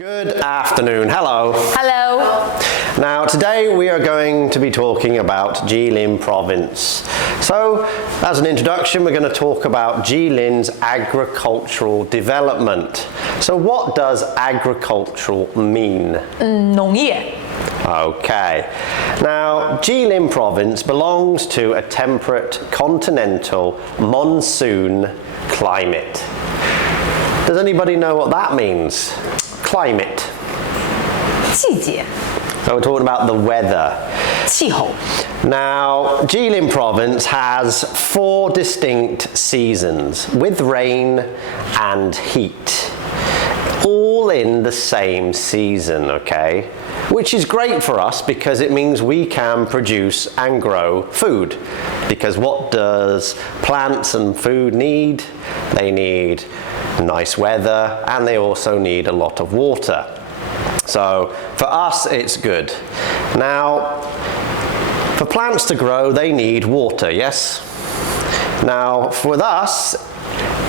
Good afternoon. Hello. Hello. Now today we are going to be talking about Jilin province. So as an introduction we're going to talk about Jilin's agricultural development. So what does agricultural mean? 农业. Okay. Now Jilin province belongs to a temperate continental monsoon climate. Does anybody know what that means? Climate. 季节. So we're talking about the weather. 气候. Now, Jilin province has 4 distinct seasons with rain and heat, all in the same season, okay? Which is great for us because it means we can produce and grow food. Because what does plants and food need? They need nice weather and they also need a lot of water. So for us it's good. Now for plants to grow they need water, yes? Now for us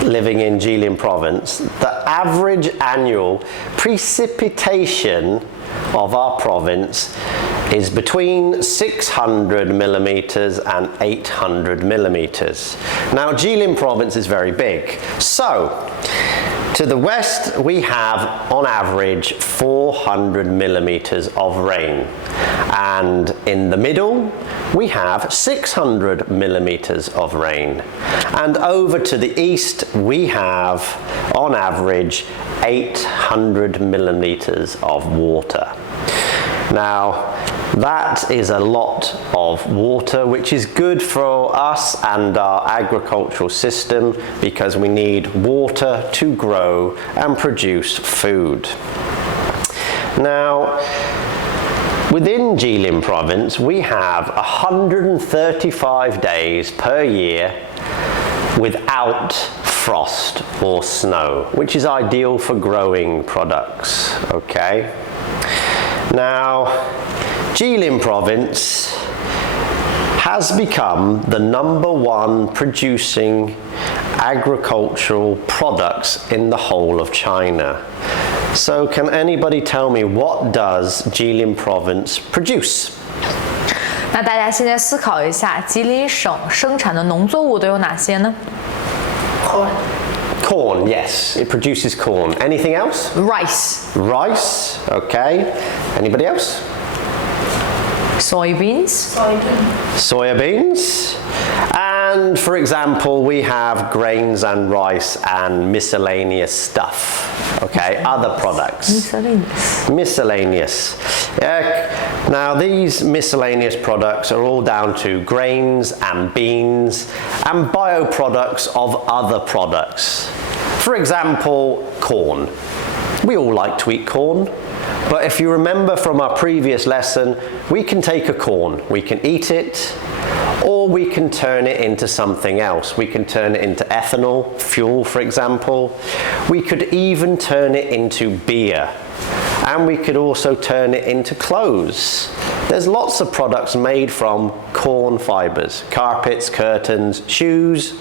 living in Jilin province, the average annual precipitation of our province is between 600 millimeters and 800 millimeters. Now Jilin province is very big. So to the west we have on average 400 millimeters of rain, and in the middle we have 600 millimeters of rain, and over to the east we have on average 800 millimeters of water. Now that is a lot of water, which is good for us and our agricultural system because we need water to grow and produce food. Now within Jilin province we have 135 days per year without frost or snow, which is ideal for growing products, okay? Now Jilin province has become the #1 producing agricultural products in the whole of China. So can anybody tell me what does Jilin province produce? 那大家现在思考一下，吉林省生产的农作物都有哪些呢？ Corn, yes, it produces corn. Anything else? Rice. Rice, okay. Anybody else? Soybeans. Soybeans. And for example, we have grains and rice and miscellaneous stuff. Okay, other products. Miscellaneous. Yeah. Now these miscellaneous products are all down to grains and beans and bioproducts of other products. For example, corn. We all like to eat corn. But if you remember from our previous lesson, we can take a corn, we can eat it, or we can turn it into something else. We can turn it into ethanol, fuel for example. We could even turn it into beer. And we could also turn it into clothes. There's lots of products made from corn fibers, carpets, curtains, shoes.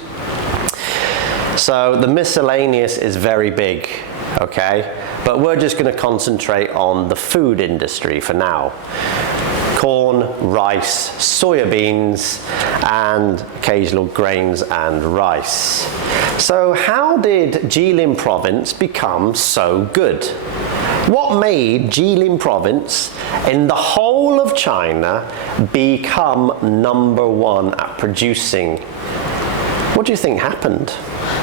So the miscellaneous is very big, okay? But we're just going to concentrate on the food industry for now. Corn, rice, soybeans, and occasional grains and rice. So how did Jilin province become so good? What made Jilin province in the whole of China become #1 at producing? What do you think happened?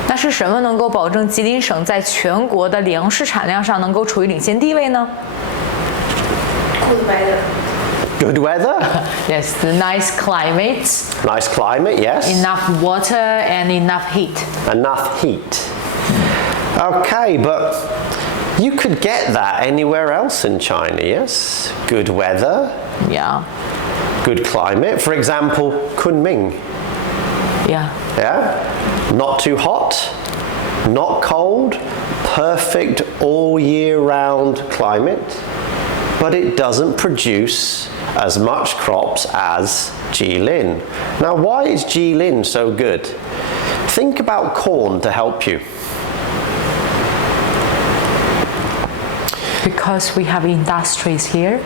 那是什么能够保证吉林省在全国的粮食产量上能够处于领先地位呢？ Good weather. Good weather? Yes, the nice climate. Nice climate, yes. Enough water and enough heat. Enough heat. Okay, but you could get that anywhere else in China, yes? Good weather. Yeah. Good climate. For example, Kunming. Yeah. Yeah? Not too hot, not cold, perfect all year round climate, but it doesn't produce as much crops as Jilin. Now why is Jilin so good? Think about corn to help you. Because we have industries here.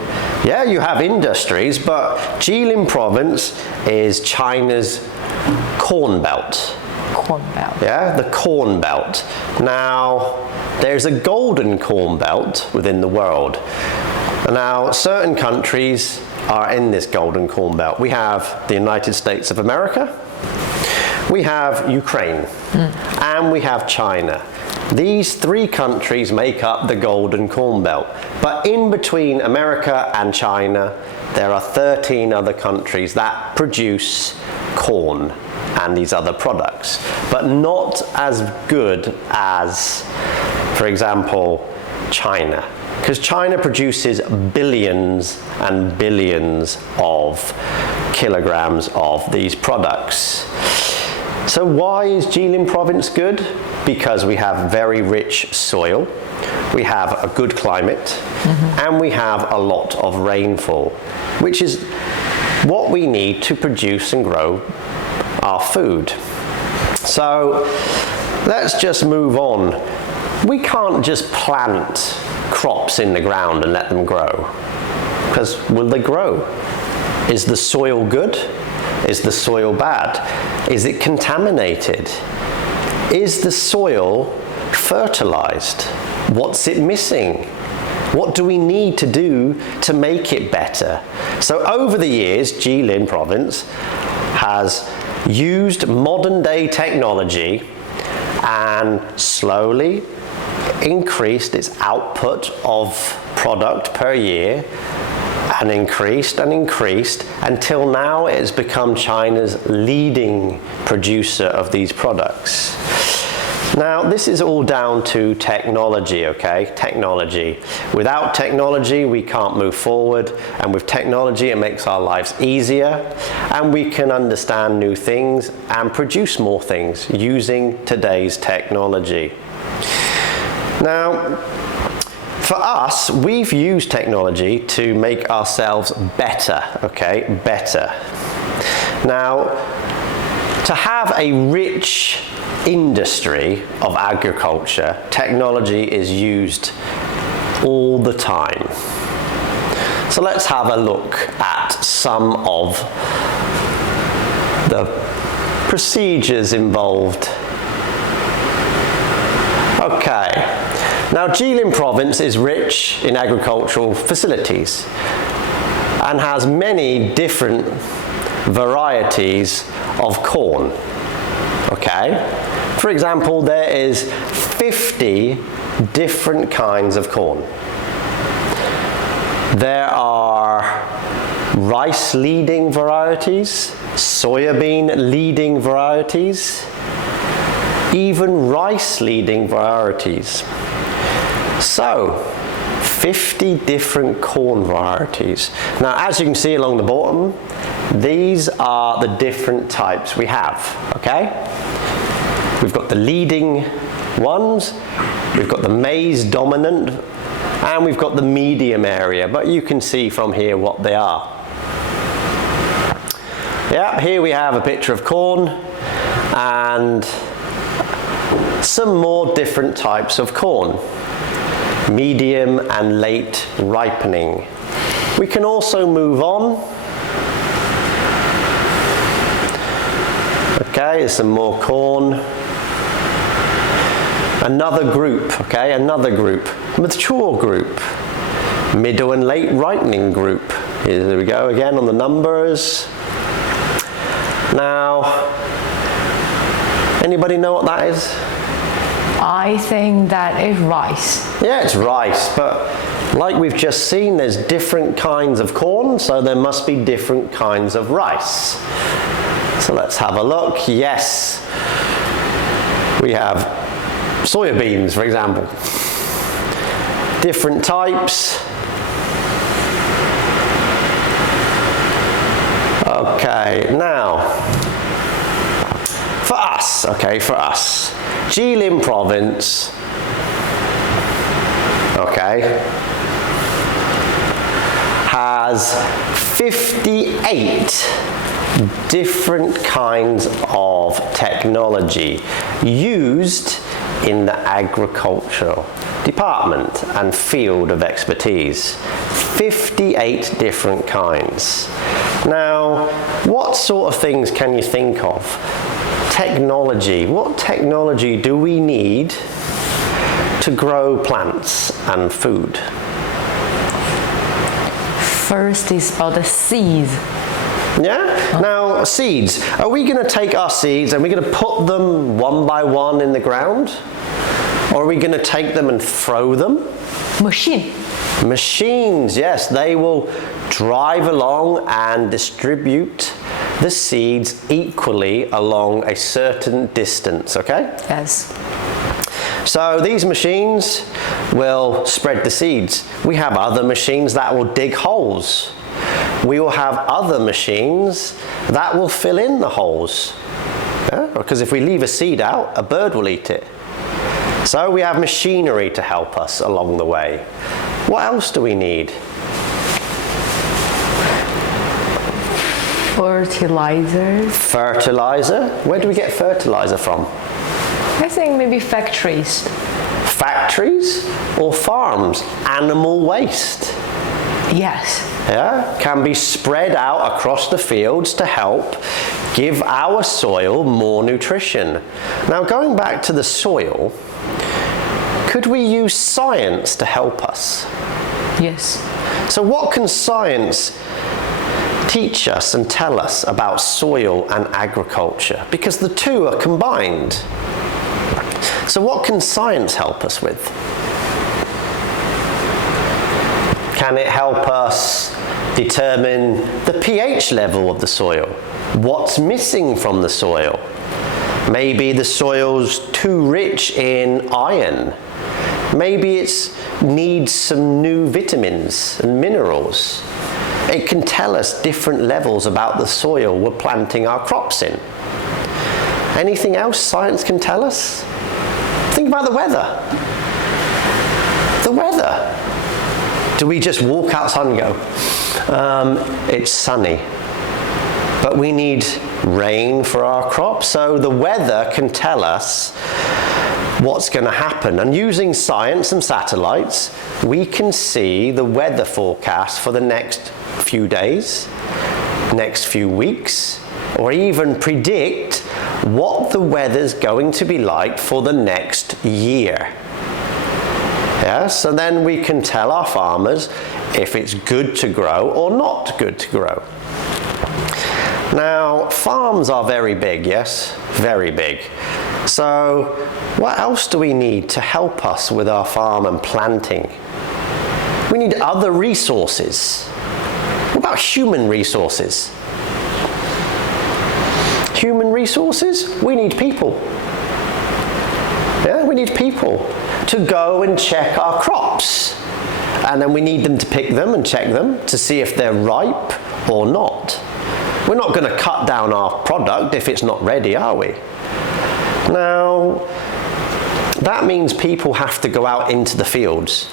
Yeah, you have industries, but Jilin province is China's corn belt. Corn belt. Yeah, the corn belt. Now, there's a golden corn belt within the world. Now, certain countries are in this golden corn belt. We have the United States of America, we have Ukraine, and we have China. These three countries make up the golden corn belt. But in between America and China, there are 13 other countries that produce corn and these other products, but not as good as, for example, China. Because China produces billions and billions of kilograms of these products. So why is Jilin province good? Because we have very rich soil, we have a good climate, and we have a lot of rainfall, which is what we need to produce and grow our food. So let's just move on. We can't just plant crops in the ground and let them grow, because will they grow? Is the soil good? Is the soil bad? Is it contaminated? Is the soil fertilized? What's it missing? What do we need to do to make it better? So over the years, Jilin province has used modern day technology and slowly increased its output of product per year, and increased until now it has become China's leading producer of these products. Now, this is all down to technology, okay? Technology. Without technology, we can't move forward, and with technology, it makes our lives easier, and we can understand new things and produce more things using today's technology. Now, for us, we've used technology to make ourselves better, okay? Better. Now, to have a rich industry of agriculture, technology is used all the time. So let's have a look at some of the procedures involved. Okay, now Jilin province is rich in agricultural facilities and has many different varieties of corn. Okay, for example, there is 50 different kinds of corn. There are rice leading varieties, soybean leading varieties, even rice leading varieties. So 50 different corn varieties. Now, as you can see along the bottom, these are the different types we have, okay? We've got the leading ones, we've got the maize dominant, and we've got the medium area, but you can see from here what they are. Yeah, here we have a picture of corn and some more different types of corn. Medium and late ripening. We can also move on. Okay, here's some more corn. Another group, okay, another group. Mature group. Middle and late ripening group. Here we go again on the numbers. Now, anybody know what that is? I think that is rice. Yeah, it's rice, but like we've just seen, there's different kinds of corn, so there must be different kinds of rice. So let's have a look. Yes, we have soybeans, for example. Different types. Okay, now, for us, Jilin province, okay, has 58 different kinds of technology used in the agricultural department and field of expertise. 58 different kinds. Now, what sort of things can you think of? Technology. What technology do we need to grow plants and food? First is about the seeds. Yeah? Now, seeds. Are we going to take our seeds and we're going to put them one by one in the ground? Or are we going to take them and throw them? Machine. Machines, yes. They will drive along and distribute the seeds equally along a certain distance, okay? Yes. So these machines will spread the seeds. We have other machines that will dig holes. We will have other machines that will fill in the holes. Yeah? Because if we leave a seed out, a bird will eat it. So we have machinery to help us along the way. What else do we need? Fertilizer. Fertilizer? Where do we get fertilizer from? I think maybe factories. Factories or farms? Animal waste. Yes. Yeah, can be spread out across the fields to help give our soil more nutrition. Now, going back to the soil, could we use science to help us? Yes. So what can science teach us and tell us about soil and agriculture? Because the two are combined. So what can science help us with? Can it help us determine the pH level of the soil? What's missing from the soil? Maybe the soil's too rich in iron. Maybe it needs some new vitamins and minerals. It can tell us different levels about the soil we're planting our crops in. Anything else science can tell us? Think about the weather. The weather. Do we just walk outside and go, it's sunny, but we need rain for our crops? So the weather can tell us what's going to happen. And using science and satellites, we can see the weather forecast for the next few days, next few weeks, or even predict what the weather's going to be like for the next year. Yeah, so then we can tell our farmers if it's good to grow or not good to grow. Now, farms are very big, yes? Very big. So, what else do we need to help us with our farm and planting? We need other resources. What about human resources? Human resources? We need people. Yeah, we need people to go and check our crops. And then we need them to pick them and check them to see if they're ripe or not. We're not going to cut down our product if it's not ready, are we? Now, that means people have to go out into the fields.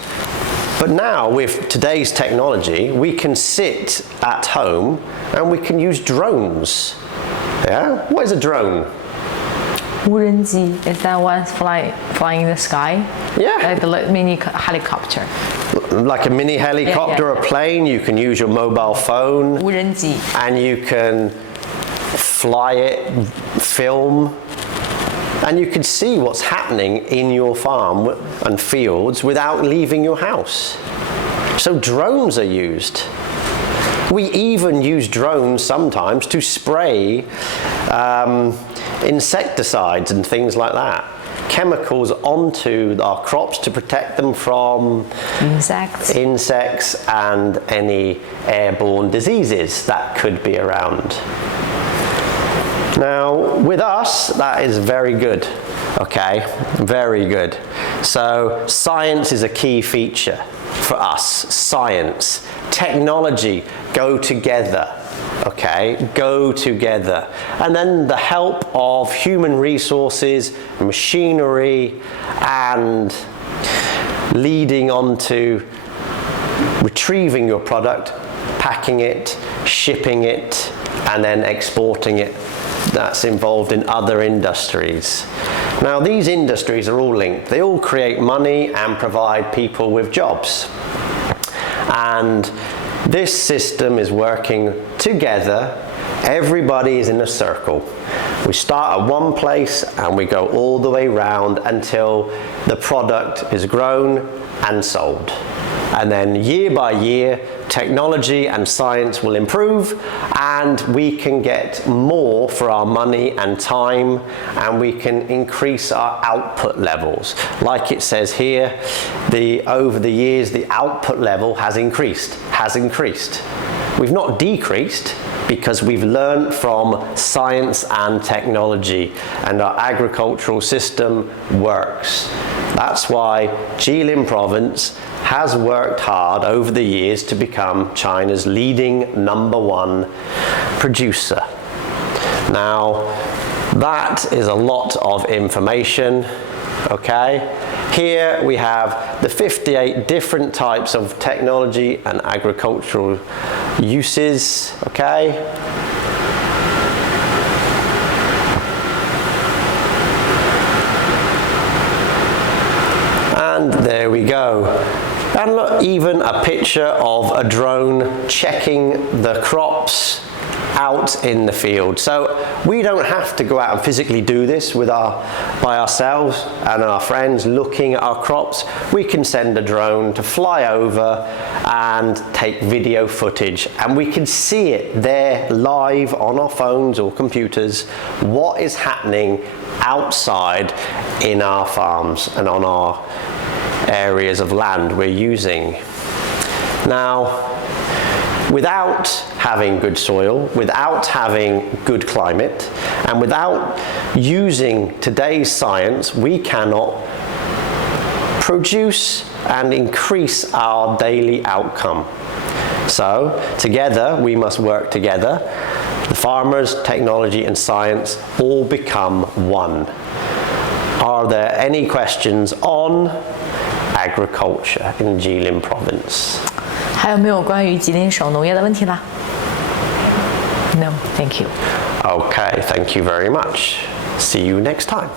But now, with today's technology, we can sit at home and we can use drones. Yeah? What is a drone? 无人机 is that one flying in the sky? Yeah. Like the mini helicopter. Like a mini helicopter, yeah. a plane, you can use your mobile phone. 无人机. And you can fly it, film, and you can see what's happening in your farm and fields without leaving your house. So drones are used. We even use drones sometimes to spray insecticides and things like that. Chemicals onto our crops to protect them from insects and any airborne diseases that could be around. Now, with us, that is very good, okay? Very good. So, science is a key feature for us. Science, technology go together, okay? Go together. And then the help of human resources, machinery, and leading on to retrieving your product, packing it, shipping it, and then exporting it. That's involved in other industries. Now these industries are all linked. They all create money and provide people with jobs. And this system is working together. Everybody is in a circle. We start at one place and we go all the way round until the product is grown and sold. And then year by year, technology and science will improve and we can get more for our money and time, and we can increase our output levels. Like it says here, over the years the output level has increased. We've not decreased, because we've learned from science and technology, and our agricultural system works. That's why Jilin province has worked hard over the years to become China's leading #1 producer. Now, that is a lot of information, okay? Here we have the 58 different types of technology and agricultural uses, okay? And there we go. And look, even a picture of a drone checking the crops out in the field. So we don't have to go out and physically do this by ourselves and our friends looking at our crops. We can send a drone to fly over and take video footage, and we can see it there live on our phones or computers, what is happening outside in our farms and on our areas of land we're using. Now, without having good soil, without having good climate, and without using today's science, we cannot produce and increase our daily outcome. So, together, we must work together. The farmers, technology, and science all become one. Are there any questions on agriculture in Jilin province? 还有没有关于吉林省农业的问题啦 ？No, thank you. Okay, thank you very much. See you next time.